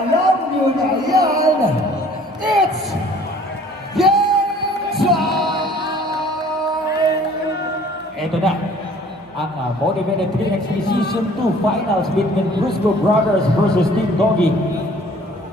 alam nyo na yan, it's game time! Ito na ang Motivated 3XP Season 2 Finals between Brusco Brothers versus Team Doggy.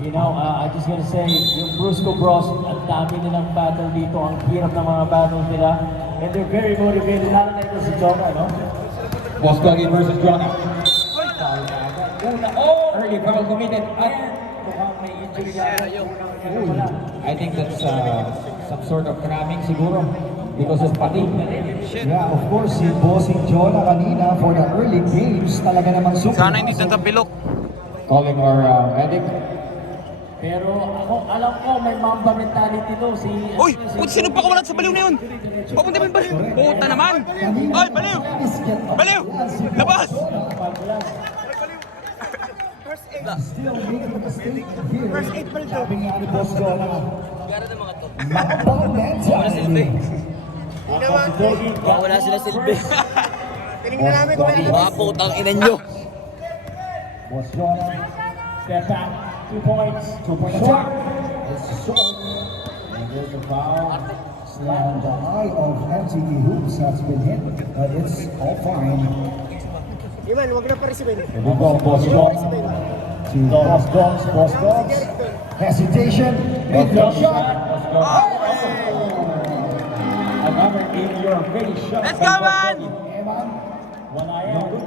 You know, I just gotta say, yung Brusco Bros, ang dami nilang battle dito, ang hirap ng mga battles nila. And they're very motivated, lalo na ito si Jonah, no? Boss Doggy versus Jonah. Early foul committed. Mukhang may injury yata. I think that's some sort of cramming siguro because of fatigue. Yeah, of course, si Bossing Jonah kanina for the early games, talaga namang super. Sana hindi tatapilok. Calling our medic. Pero ako, alam ko, may Mamba mentality to. Uy! Sino pa kumalat sa baliw na yun? Papunta mo yung baliw. Puta naman! Ay, baliw! Baliw! Labas! Still making a statement here. Sabi nga ni Boss Jonah, Mamba mentality. Wala sila silbi. Tinignan namin kung Mga putang ina nyo. Boss Jonah, Step back, 2 points, 2-point short. attack. It's short. And there's a foul. Slam the eye of MTV Hoops has been hit, but it's all fine. Iman, huwag na parisipin. Here we go, Boss Jonah. To Boss Dogs, Boss Dogs. Hesitation, mid-range shot. Another in-your-face shot. Let's go, man! Eman, Wala yan.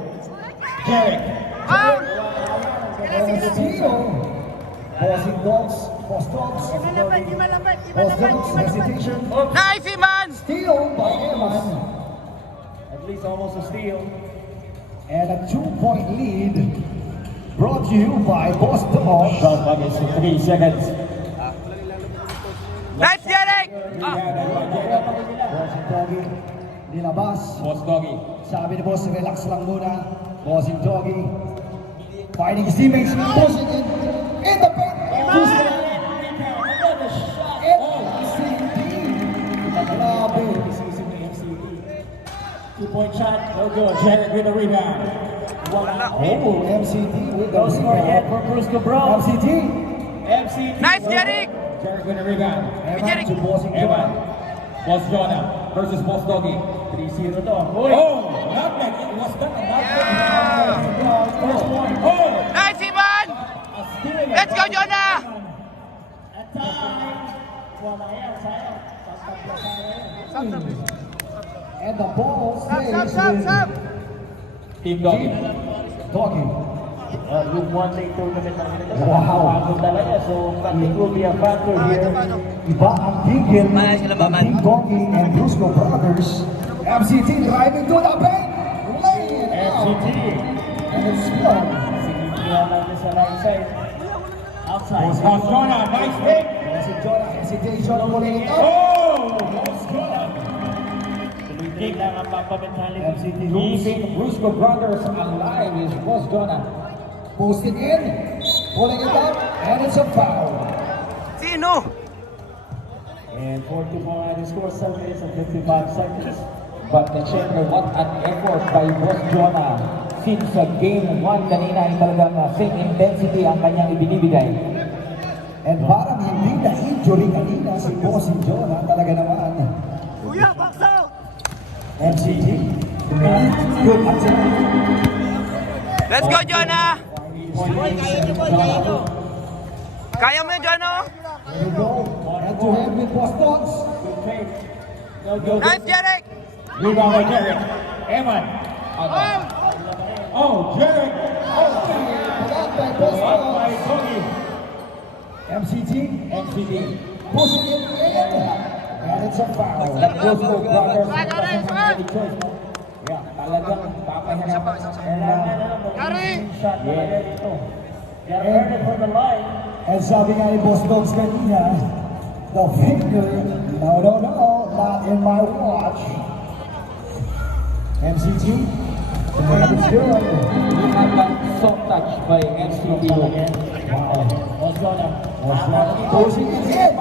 Derek. and a steal. Bossing Dogs, Boss Dogs. Boss Dogs, hesitation. Nice, man! Steal by Eman. At least almost a steal. And a 2-point lead brought to you by Boss Dogs. Shot clock is 3 seconds. Nice, Derek! Bossing Doggy, nilabas. Boss Doggy. Sabi ni Boss, relax lang muna. Bossing Doggy, finding his teammates, pushing in the paint. Pushing MCD. Grabe. 2-point shot, no good. Jared with a rebound. Oh, MCD with the No score yet rebound. for Brusco Bros. MCD. MCT. Nice, Derek! Jared with a rebound. Eman to Bossing Evan. Jonah. Boss Jonah versus Boss Doggy. 3-0 to. Uy! Oh! Nutmeg! It was done on nutmeg. First point. Oh! Nice, man! Let's go, Jonah! At time. Wala yan, sayang. And the ball stays with Team Doggy. Doggy. Yung one-day tournament na nila. Wow. Pagod talaga. So, fatigue will be a factor here. Iba ang tigil Manay sila ba, ng man? Team Doggy and Brusco Brothers. MCT driving to the paint. Laying it out. MCT. And it's good. Sinigyan natin sa right side. Outside. Boss Jonah, nice pick. Si Jonah, hesitation, pulling it up. Oh! Boss Jonah. Tuloy lang ang pampamentality. MCT Hoops. Keeping Brusco Brothers alive is Boss Jonah. Posting in, pulling it up, and it's a foul. Sino? And 44 the score 7 minutes and 55 seconds. But syempre, what an effort by Boss Jonah. Since game 1 kanina ay talagang same intensity ang kanyang ibinibigay. And parang hindi na injury kanina si Bossing Jonah, talaga naman. Kuya, bakso! MCT, good attempt. Let's go, Jonah! Kaya niyo boy, kaya niyo. Kaya mo yun, Jonah? Here we go, head to head with Boss Dogs. Nice, Derek! Rebound by Derek. Evan. Oh, Derek. Pull by Boss By Dogs. Doggy. MCT, MCT. pushing it in, and it's a foul. Brusco Brothers. Yeah, talagang papahirapan. Kailangan na lang mag-shot talaga dito. They're earning for the line. And sabi nga ni Boss Dogs kanina, the finger, no, not in my watch. MCT, it's good. Soft touch by MCT. Wow. Boss Jonah. Pushing it in.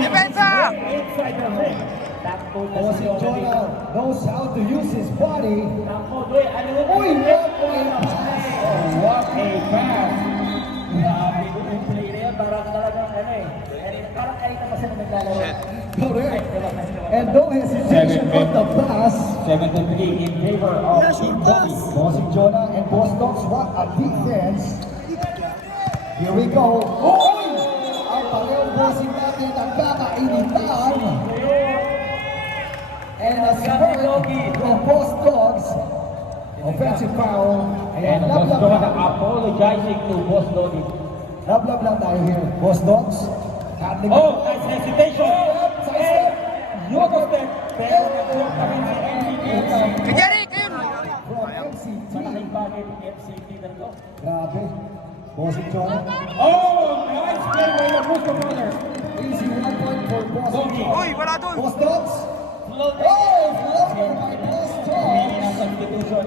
Depensa! Inside the ring. Takbo na si Bossing Jonah knows how to use his body. Takbo, doy. Ano Uy, what a pass. What a pass. Grabe yung play na yun, parang talagang ano eh. Parang kanina kasi na naglalaro. Correct. And no hesitation on the pass. 7-3 in favor of Team Doggy. Bossing Jonah and Boss Dogs, what a defense. Here we go. Oy! Ang parehong bossing natin ang kakainitan. And a spurt from Boss Dogs. Offensive foul. And And Boss Jonah love apologizing to Boss Doggy. lang tayo here. Boss Dogs. Handling the Oh, ball. nice hesitation. Sidestep. Yoga step. Pero nag-work pa rin si MCT. Derek, ayun! From MCT. Malaking bagay ng MCT na to. Grabe. Bossing Jonah. Oh, nice play by the Busco brothers. Easy 1 point for Bossing Jonah. Uy, wala doon! Boss Dogs. Floating. Oh, floater by Boss Hindi Dogs. na substitution.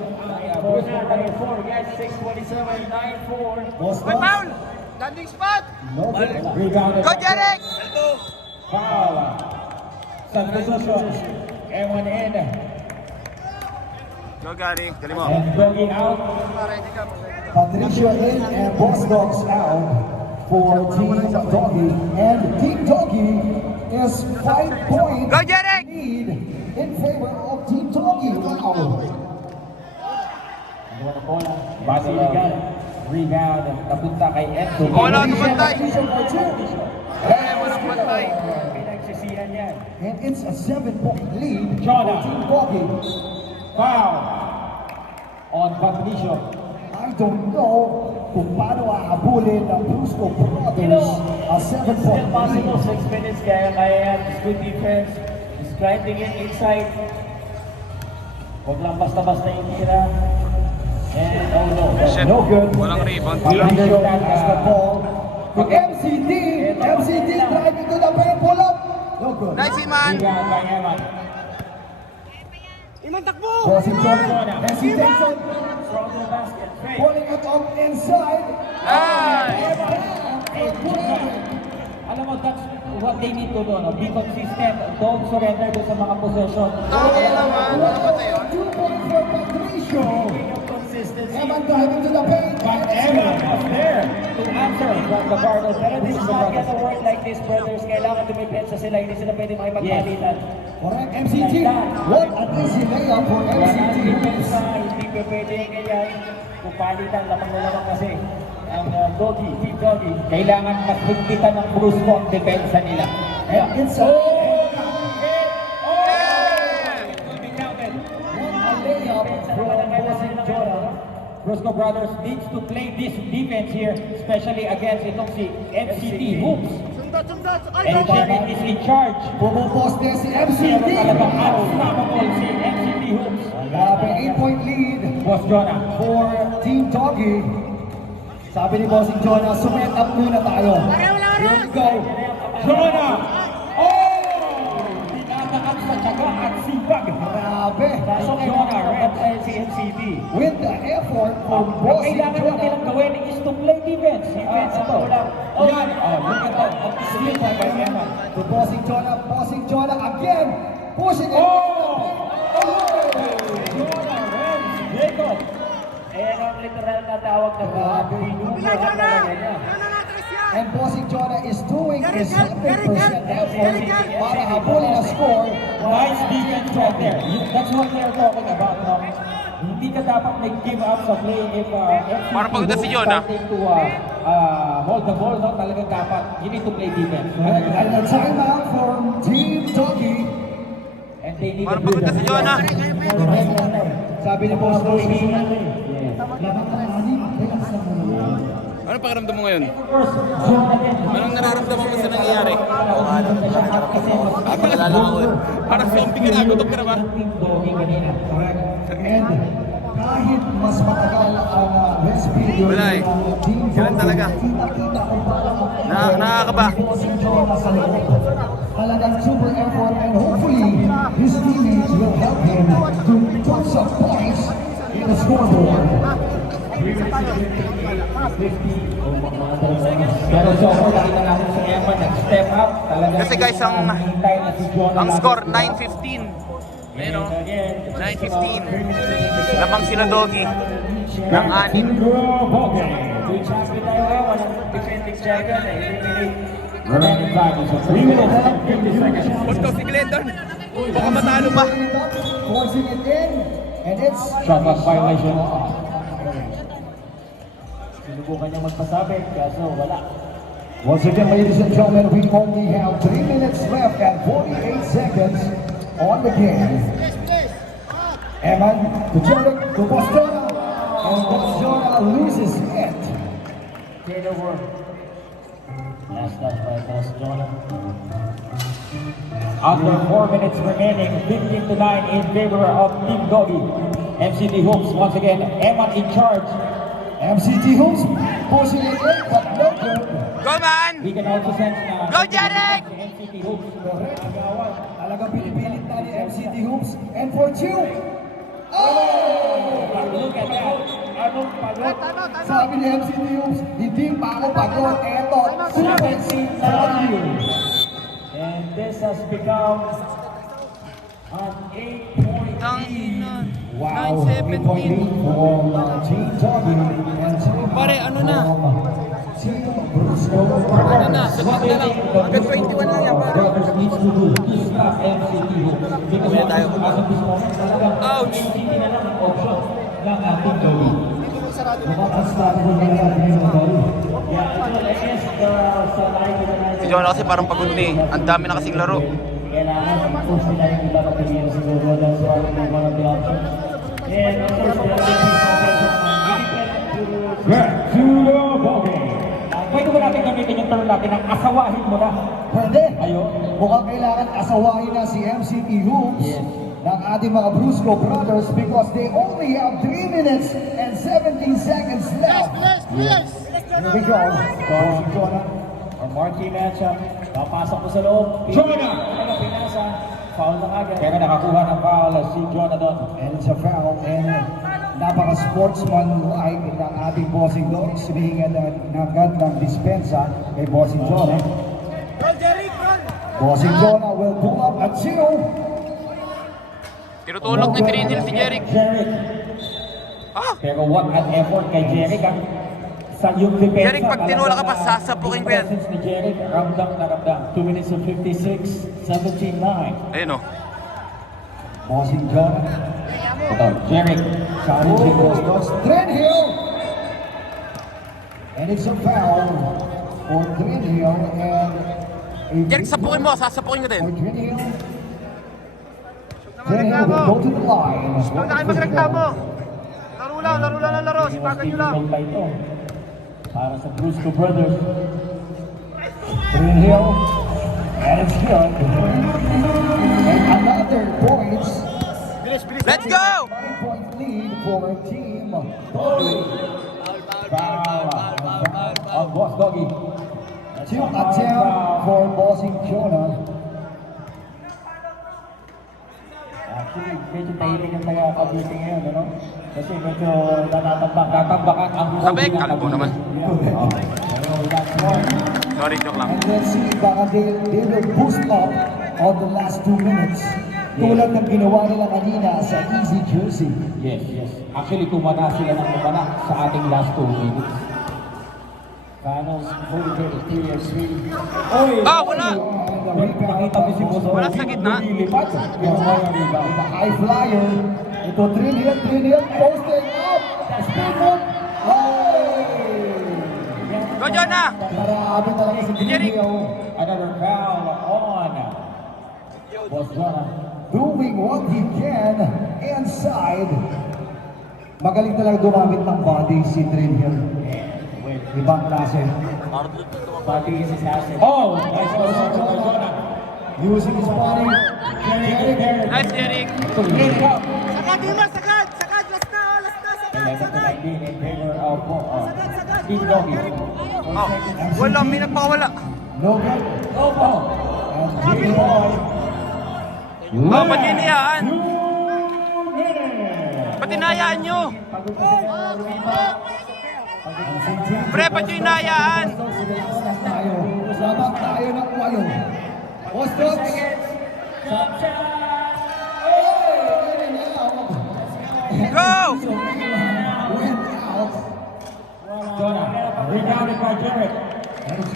Busco by 4 guys. 6:27, 9-4. Boss Uy, Dogs. foul! Landing spot! No good. Rebounded. Go, Derek! Foul. Substitution. Everyone in. Go, Gary. Dali mo. And Doggy out. Patricio in and Boss Dogs out for Team Doggy. And Team Doggy is 5-point Go, Derek! lead in favor of Team Doggy. Wow. Bago legal. Rebound. Napunta kay Enzo. Wala, tumantay. Patricio for two. Walang pantay. Pinagsisihan yan. And it's a 7-point lead Jonah. for Team Doggy. Foul. On completion. I don't know kung paano aabulin ng Brusco Brothers a 7-point Still possible, lead. 6 minutes, kaya yan. It's good defense. He's grinding it inside. Huwag lang basta-basta yung tira. And oh no. Shit. No good. Walang rebound. Patricio has the ball. To MCD. MCD driving to the paint. Pull up. No good. Nice, man! Rebound by Evan. Iman, takbo! Bossing Jonah. Hesitation. From the basket. Fake. Pulling it up inside. Nice! Alam mo, that's what they need to do. No? Be consistent. Don't surrender doon sa mga possession. Tama naman. Ano ba tayo? 2 points for Patricio. Consistency. Evan driving to the paint. But Evan was there to answer from the Bardo. Pero this is not gonna work like this, brothers. Kailangan dumipensa sila. Hindi sila pwede makipagpalitan. Correct, MCT. What an easy layup for Wala nang MCT. depensa. Hindi pa pwede ganyan. Kung palitan, lamang na lamang kasi ang Doggy, Team Doggy. Kailangan mas higpitan ng Brusco ang depensa nila. And it's a, what a layup from Bossing Jonah. Brusco Brothers needs to play this defense here, especially against itong si MCT Hoops. Sundot, sundot! Ay, And Jerry is in charge. Pumuposte si Pero MCT. talagang unstoppable si MCT Hoops. Grabe, 8-point lead Boss Jonah. for Team Doggy. Sabi ni Bossing Jonah, sumet up muna tayo. Here we go. Jonah! Oh! Tinatakan sa tsaga at sipag. Grabe. Kaso Jonah, red tayo si MCT. With the effort from Ang Bossing kailangan natin Jonah. ang gawin is to play defense. Defense ito. Oh, yan. Oh, look at that. Ang slip by Evan. To Bossing Jonah. Bossing Jonah again. Pushing it. Oh! Jonah runs Jacob. Ayan ang literal na tawag na binubuhat talaga niya. And Bossing Jonah is doing his 100% effort para habulin ang score. Nice defense right there. That's what they're talking about. No? Hindi ka dapat mag-give up sa play if FC Parang pagod na si Jonah. starting to hold the ball. No? Talagang dapat. You need to play defense. And a timeout from Team Doggy. And they need Parang to pagod na si Jonah. Sabi ni Boss Dogsy, Yes. labang ka na relax lang muna. Anong pakiramdam mo ngayon? First, Jonathan. Anong nararamdaman mo sa nangyayari? Napakilala ako eh. Parang zombie ka na, gutom ka na ba? Doggy kanina. Correct. And kahit mas matagal ang rest period Wala eh. ng Team Ganun Doggy, talaga. kita-kita kung paano ang Nakakaba. Bossing Jonah sa loob. Talagang super effort and hopefully his teammates will help him to put some points in the scoreboard. Pero so far, nakita natin si Evan nag-step up. Talagang Kasi guys, ang- hinihintay na si Jonah Ang lang. score, 9-15. Ayun o. 9-15. Lamang sila, Doggy. Ng anim. May champion tayo ngayon, walang defending champion na eliminate. Remaining time is 3 minutes and 50 seconds. Boss ko si Glendon. Baka matalo pa. Forcing it in, and it's Shot clock violation. Sinubukan niya magpasabit, kaso wala. once again, ladies and gentlemen, we only have 3 minutes left and 48 seconds on the game. Eman to Jerick to Bostona, and Bostona loses it. Turnover. Last touch by Bostona. Under 4 minutes remaining, 15-9 in favor of Team Doggy. MCT Hoops once again, Eman in charge. MCT Hoops pushing it in, but no good. Go man! We can also sense na Go, Jerick! MCT Hoops. Talagang pinipilit na ni MCT Hoops, and for two. Look at that. Anong pagod? Sabi ni MCT Hoops, hindi pa ako pagod. Eto, 17-9. And this has become an 8-point lead. wow, 8-point lead for Team Doggy and Team Pare, ano na? Team Brusco. Ano na? Sagot na lang. Hanggang 21 lang yan, pare. Brothers needs to do is stop MCT Hoops. Because tayo. as of this moment, talagang Ouch! MCT na lang ang option ng ating Doggy. Unstoppable na natin yung Doggy. Yeah, I guess sa live na natin. Si Jonah kasi parang pagod na eh. Ang dami na kasing laro. Kailangan i-push nila yung iba na pagiging siguro. That's one of the options. And of course, the other piece of it, back to the ballgame. Pwede ba natin gamitin yung term natin ng asawahin mo na? Pwede. Ayun. Mukhang kailangan asawahin na si MCT Hoops Yes. ng ating mga Brusco brothers because they only have 3 minutes and 17 seconds left. Here we go. So, si Jonah. Ang marquee matchup, papasok ko sa loob. Jonah! Ano, pinasa. Foul na agad. Kaya nakakuha ng foul si Jonathan. And it's a foul and napaka-sportsman-like ng ating bossing dogs. Sinihingan ng agad ng dispensa kay bossing Jonah. Bossing Jonah will pull up at 0. Tinutulog ni Trinil si Jerick. Jerick. Ah! Pero what an effort kay Jerick ah. Sa yung depensa. Jerick, pag tinula ka pa, sasapukin ko yan. Yung presence ni Jerick, ramdam na ramdam. 2 minutes and 56, 17-9. Ayun o. Bossing Jonah. Ito, Jerick. Challenging boss dogs. Threadhill. And it's a foul for Threadhill and Jerick, sapukin mo. Sasapukin ko din. for Threadhill. Threadhill will go to the line. Huwag na kayo magreklamo. Laro lang ng laro. Sipagan nyo lang. Difficult pa ito. Para sa Brusco Brothers. Threadhill. And it's good. And another points. Let's go! 9-point lead for Team Doggy. Foul on Boss Doggy. Two attempt for bossing Jonah. Actually, medyo tahimik ang taga Cavite ngayon, ano? Kasi medyo natatambakan ang Sabi, kalbo naman. Pero that's one. Sorry, joke lang. And let's see, baka they will boost up on the last 2 minutes. Tulad ng ginawa nila kanina sa Easy Jersey. Yes, yes. Actually, tumana sila ng tumana sa ating last 2 minutes. Finals, 43-3. Oy! Ah, wala! Nakita mo si Boss Wala Doggy, sa gitna. lumilipat. Ginawa yung rebound. The high flyer. Ito, Trinidad, posted up. Spin move. Go, Jonah! Marami talaga si Jerick. Trinidad. Another foul on Boss Jonah. Doing what he can inside. Magaling talaga gumamit ng body si Trinidad. Ibang klase. Pati si Sasha. Oh! Nice one by Jonah. Using his body. Nice, Jerick! Clean it up. Sagad, Dimas! Sagad! Sagad! Last na! Sagad! 11 to 19 in favor of Team Doggy. Oh, wala. May nagpakawala. No good. No ball. And Jimmy Boy. Oh, ba't hinayaan? Ba't hinayaan nyo? Pre, ba't nyo hinayaan? Sabak tayo ng wayo. Ostos. Go! With Rebounded by Jarrett.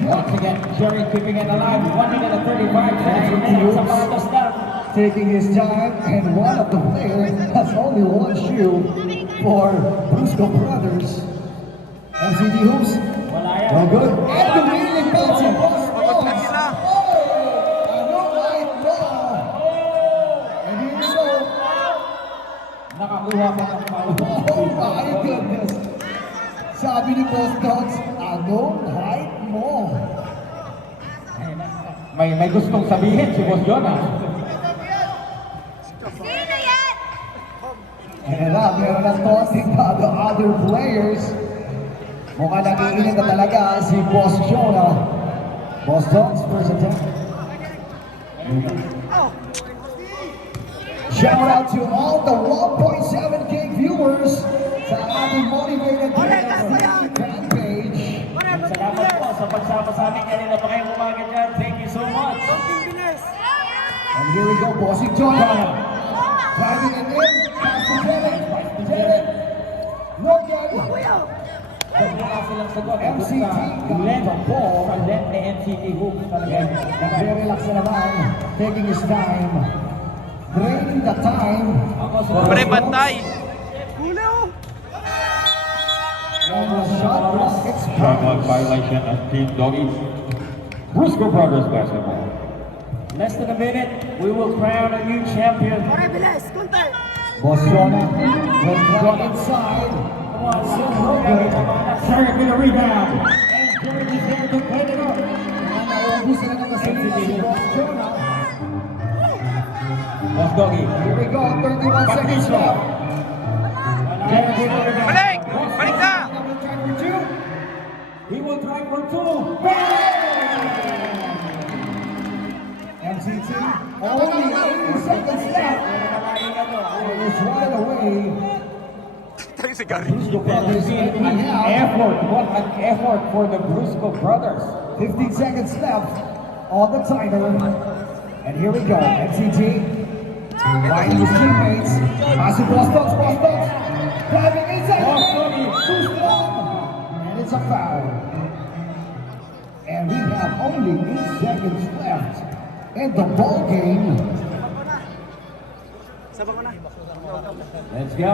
Once again, Jerry keeping it alive. 1 minute and 35 seconds remaining sa mga touchdown. Taking his time, and one of the players has only one shoe for Brusco Brothers. MCD Hoops. Wala yan. No good. And the winning bouncy ball. Pagod sila. Ano right ball. And here we go. Nakakuha pa ng foul. Oh my goodness. Sabi ni Boss Dogs, ano height mo? May gustong sabihin si Boss Jonas. And meron ng tossing pa the other players. Mukhang nakikinig na talaga si Boss Jonah. Boss Dogs, first attempt. Shout out to all the 1.7K viewers sa ating motivated fan page. Salamat po sa pagsama sa amin. Kanina pa kayo umaga dyan. Thank you so much. And here we go, Bossing Jonah. Driving it in, pass to Janet. Janet, look at it. Wala silang sagot. MCT got Lent the ball. sa lent ni MCT Hoops talaga. Nag-relax na naman, taking his time. Draining the time. Ako sa Pre, pantay. And the shot was Timeout expired. violation of Team Doggy. Brusco Brothers basketball. Less than a minute, we will crown a new champion. Boss Jonah will drop inside. Sarah with a rebound. And George is there to clean it up. And naubos na ng kasalita si Boss Jonah. Boss Doggy. Here we go, 31 seconds left. Jared with a rebound. Balik! Balik na! Double try for two. He will try for two. Bang! MCT, only 80 seconds left. And it's right away. Tayo si Gary. Brusco Brothers, and we An have effort. What an effort for the Brusco Brothers. 15 seconds left on the timer. And here we go, MCT. Finding his teammates. Passing Boss Dogs. Driving inside. Boss Doggy. Too strong. And it's a foul. And we have only 8 seconds left in the ball game. Let's go.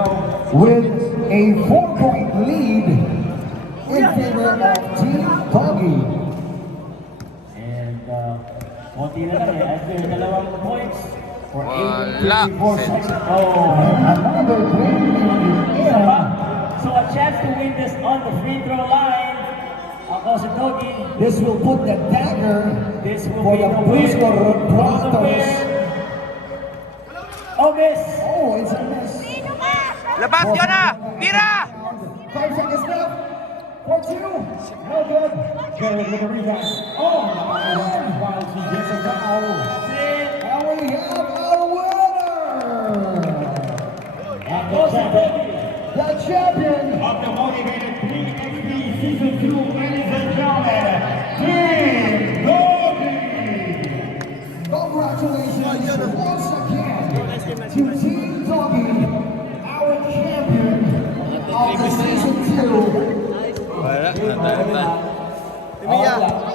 With a 4-point lead in favor of Team Doggy. And konti na lang eh. After dalawang points for Wala. 8:54 seconds. Oh. Another great lead is in. So a chance to win this on the free throw line. Ako si Doggy. This will put the dagger This will for be the the Brusco win. Brothers. Oh, miss. Oh, it's a miss. Labas yun na! Tira! 5 seconds left. For two. No good. Jared with a rebound. Oh, while he gets a foul. And we have a winner. And the champion The champion. of the motivated 3XP Season 2, ladies and gentlemen, Team Doggy. Congratulations once again to Team Doggy, our champion of the Season 2. Wala.